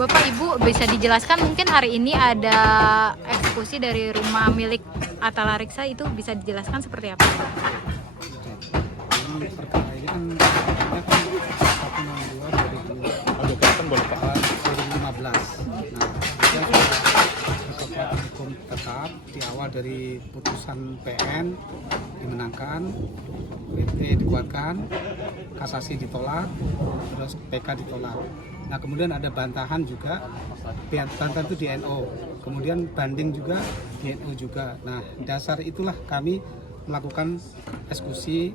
Bapak Ibu bisa dijelaskan mungkin hari ini ada eksekusi dari rumah milik Atta Lariksa, itu bisa dijelaskan seperti apa? Ini perkara ini kan sebenarnya kan 162 2015. Nah, dia berkekuatan hukum tetap di awal dari putusan PN dimenangkan, PT dikuatkan, kasasi ditolak, terus PK ditolak. Nah, kemudian ada bantahan juga, bantahan itu di NO, kemudian banding juga di NO juga. Nah, dasar itulah kami melakukan eksekusi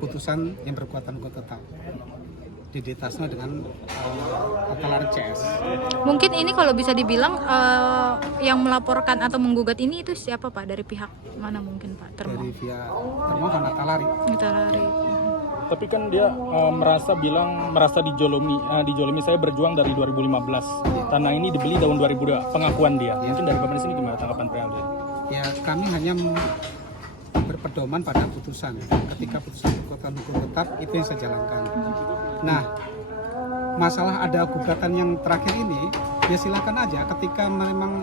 putusan yang berkekuatan hukum tetap di detasnya dengan Atta Lariksa CS. Mungkin ini kalau bisa dibilang yang melaporkan atau menggugat ini itu siapa Pak? Dari pihak mana mungkin Pak? Dari pihak termohon Atta Lariksa. Atta Lariksa. Tapi kan dia merasa dijolimi. Saya berjuang dari 2015. Tanah ini dibeli tahun 2002. Pengakuan dia. Ya. Mungkin dari Bapak di sini gimana tanggapan PLD? Ya, kami hanya berpedoman pada putusan. Ketika putusan berkekuatan hukum tetap, itu yang saya jalankan. Nah, masalah ada gugatan yang terakhir ini, ya silakan aja. Ketika memang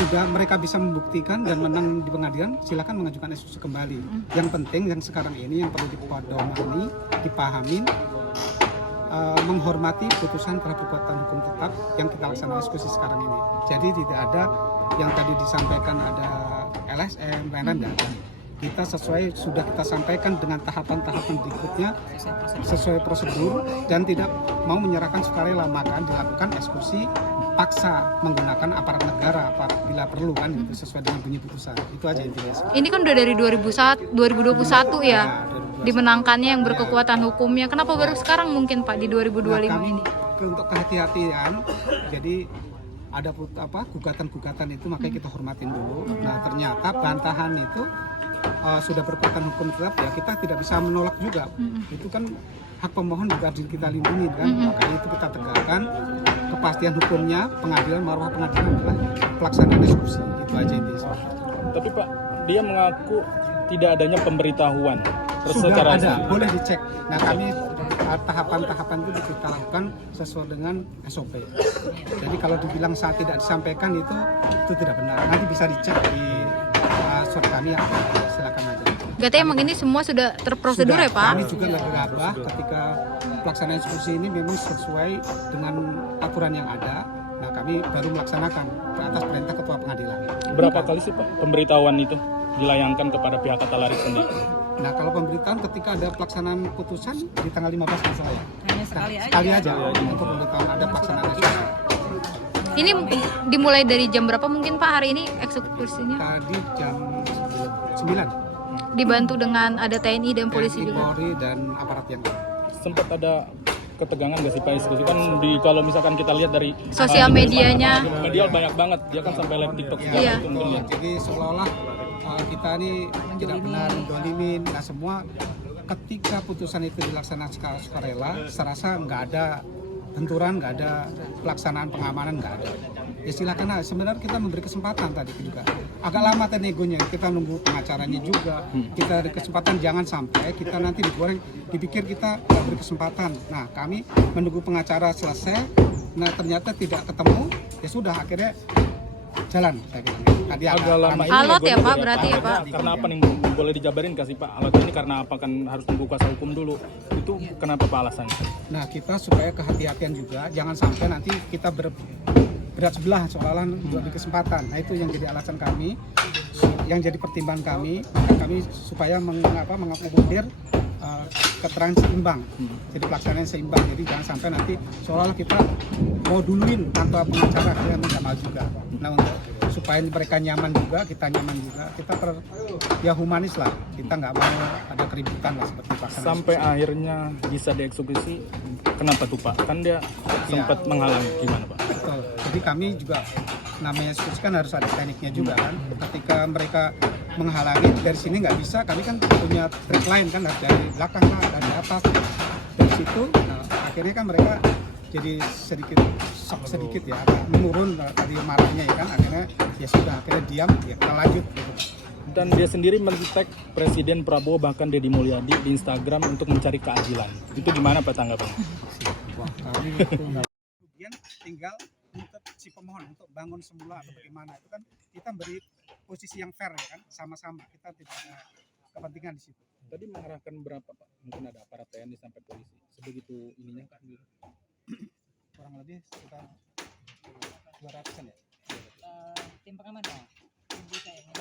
sudah mereka bisa membuktikan dan menang di pengadilan, silakan mengajukan eksekusi kembali. Yang penting yang sekarang ini yang perlu dipedomani, dipahamin, menghormati putusan terhadap berkekuatan hukum tetap yang kita laksanakan eksekusi sekarang ini. Jadi tidak ada yang tadi disampaikan ada LSM, lain-lain tidak ada. Kita sudah kita sampaikan dengan tahapan-tahapan berikutnya sesuai prosedur dan tidak mau menyerahkan sukarela, maka dilakukan eksekusi paksa menggunakan aparat negara bila perlu kan, itu sesuai dengan bunyi putusan. Itu aja intinya. Ini kan udah dari 2021 ya, dimenangkannya yang berkekuatan hukumnya. Kenapa baru sekarang mungkin Pak di 2025 kami, ini? Untuk kehati-hatian, jadi ada gugatan-gugatan itu makanya kita hormatin dulu. Nah, ternyata bantahan itu sudah berkekuatan hukum tetap, ya kita tidak bisa menolak juga. Itu kan hak pemohon juga kita lindungi kan. Makanya itu kita tegakkan kepastian hukumnya, pengadilan, marwah pengadilan adalah pelaksanaan eksekusi. Itu aja intinya. Tapi Pak, dia mengaku tidak adanya pemberitahuan. Sudah ada, boleh dicek. Nah, kami tahapan-tahapan itu kita lakukan sesuai dengan SOP. Jadi kalau dibilang saat tidak disampaikan itu tidak benar. Nanti bisa dicek di surat kami, ya silakan aja. Berarti emang ini semua sudah terprosedur ya Pak? Kami juga lagi gabah ketika pelaksanaan eksekusi ini memang sesuai dengan aturan yang ada. Nah, kami baru melaksanakan atas perintah ketua pengadilan. Berapa kali sih Pak pemberitahuan itu dilayangkan kepada pihak Atta Lariksa sendiri? Nah, kalau pemberitahuan ketika ada pelaksanaan putusan di tanggal 15 misalnya. Hanya sekali aja untuk pemberitahuan ada pelaksanaan eksekusi. Ini dimulai dari jam berapa mungkin Pak hari ini eksekusinya? Tadi jam 9. Dibantu dengan ada TNI dan polisi TNI, juga. Polri dan aparat yang lain. Sempat ada ketegangan nggak sih Pak eksekusi? Kan kalau misalkan kita lihat dari Sosial medianya. media banyak banget, dia kan sampai live TikTok segala Iya. itu mungkin. Jadi seolah-olah kita ini tidak benar mendolimin. Nah, semua ketika putusan itu dilaksanakan secara sukarela, serasa nggak ada benturan, nggak ada pelaksanaan pengamanan, nggak ada. Ya silakan aja. Sebenarnya kita memberi kesempatan tadi juga. Agak lama tadi negonya, kita nunggu pengacaranya juga. Kita ada kesempatan, jangan sampai kita nanti digoreng, dipikir kita nggak beri kesempatan. Nah, kami menunggu pengacara selesai. Nah, ternyata tidak ketemu. Ya sudah, akhirnya jalan. Saya bilang. Tadi Agak lama ini Alot ya negonya Pak juga, berarti ya Pak? Karena apa nih, boleh dijabarin kasih Pak? Alat ini karena apa, kan harus tunggu kuasa hukum dulu. Itu kenapa Pak alasannya? Nah, kita supaya kehati-hatian juga, jangan sampai nanti kita berat sebelah soalan diberi kesempatan. Nah, itu yang jadi alasan kami, yang jadi pertimbangan kami, maka kami supaya mengakomodir keterangan seimbang, jadi pelaksanaan seimbang. Jadi jangan sampai nanti seolah-olah kita mau duluin tanpa pengacara, kita minta maaf juga. Nah, untuk supaya mereka nyaman juga, kita nyaman juga, kita ya humanis lah, kita nggak mau ada keributan lah seperti pelaksanaan Sampai eksekusi. akhirnya bisa dieksekusi, kenapa tuh Pak? Kan dia sempat menghalangi, gimana Pak? Betul. Jadi kami juga namanya eksekusi kan harus ada tekniknya juga kan. Ketika mereka menghalangi dari sini nggak bisa, kami kan punya trik lain kan, dari belakang lah, dari atas, dari situ. Nah, akhirnya kan mereka jadi sedikit ya, menurun tadi marahnya ya kan. Akhirnya ya sudah, akhirnya diam, ya kita lanjut gitu. Dan dia sendiri men-tag Presiden Prabowo bahkan Deddy Mulyadi di Instagram untuk mencari keadilan. Itu gimana Pak tanggapannya? Wah, kami itu nggak kemudian tinggal untuk si pemohon untuk bangun semula atau bagaimana, itu kan kita beri posisi yang fair ya kan, sama-sama, kita tidak ada kepentingan di situ. Tadi mengarahkan berapa Pak? Mungkin ada aparat TNI sampai polisi. Sebegitu ininya kan gitu. Kurang lebih sekitar 200-an ya, Tim pengaman dong.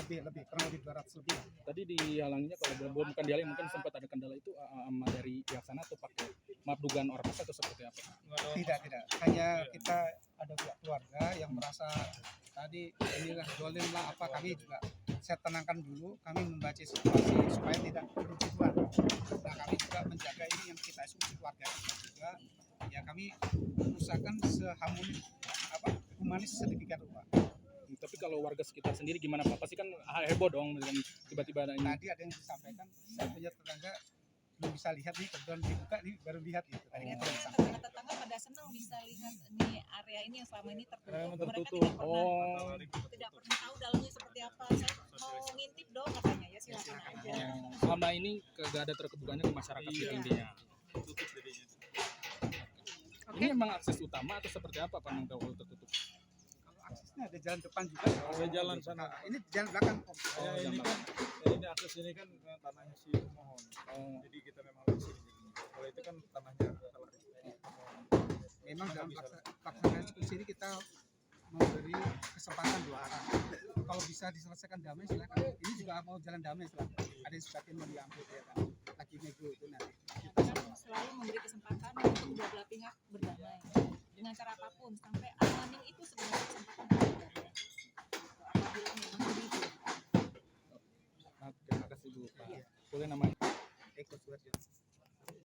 lebih kurang lebih 200 lebih. Tadi dihalanginya kalau bukan dihalangi mungkin sempat ada kendala itu dari pihak sana atau pakai maaf dugaan ormas atau seperti apa? Tidak, hanya kita ada pihak keluarga yang merasa tadi inilah dolim lah apa, kami juga saya tenangkan dulu, kami membaca situasi supaya tidak bertujuan. Nah, kami juga menjaga ini yang kita asuransi keluarga kita juga, ya kami usahakan seharmonis humanis sedemikian rupa. Tapi kalau warga sekitar sendiri gimana Pak? Pasti kan heboh dong dengan tiba-tiba ada ini. Tadi ada yang disampaikan, saya punya tetangga belum bisa lihat nih, kebetulan dibuka nih baru lihat gitu. Tadi kita disampaikan. Tetangga pada senang bisa lihat nih area ini yang selama ini tertutup. Mereka tertutup. tidak pernah tahu dalamnya seperti apa. Saya mau ngintip dong katanya, ya silakan aja. Selama ini gak ada terkebukanya ke masyarakat gitu intinya. Ini memang akses utama atau seperti apa Pak yang kalau tertutup? Kalau aksesnya ada jalan depan juga. Ada jalan sana. Nah, ini jalan belakang. Ini akses ini kan tanahnya si pemohon. Jadi kita memang di sini jadinya. Kalau itu kan tanahnya Atalarik. Memang dalam pelaksanaan diskusi ini kita memberi kesempatan dua arah. Kalau bisa diselesaikan damai silakan. Ini juga mau jalan damai silakan. Ada yang sebagian mau diambil ya kan. Lagi nego itu nanti.